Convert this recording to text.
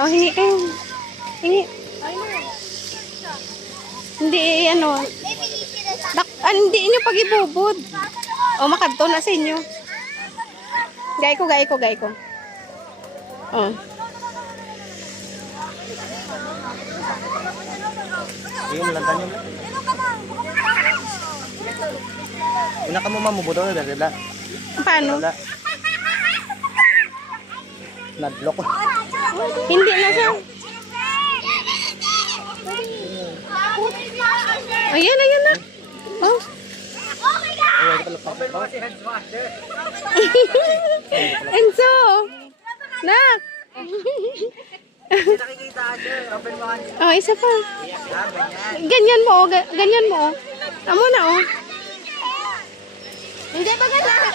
Oh, hingi kayo. Hingi. Hindi, ano. Hindi inyo pag ibubod. O, makadto na sa inyo. Gay ko. Oh. Yung lantan yun. Una ka mo mamubuto na dahil la. Paano? Nadlock. Hindi na siya. Ayan na. Oh. Enzo! Nak! Oh, isa pa. Ganyan mo, ganyan mo. Amo na, oh. Hindi ba ganyan?